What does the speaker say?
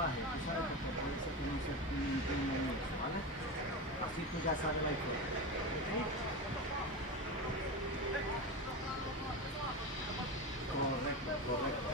lenguaje, tú sabes que puede ser que no se entienda eso, ¿vale? Así tú ya sabes la historia. Correcto, correcto.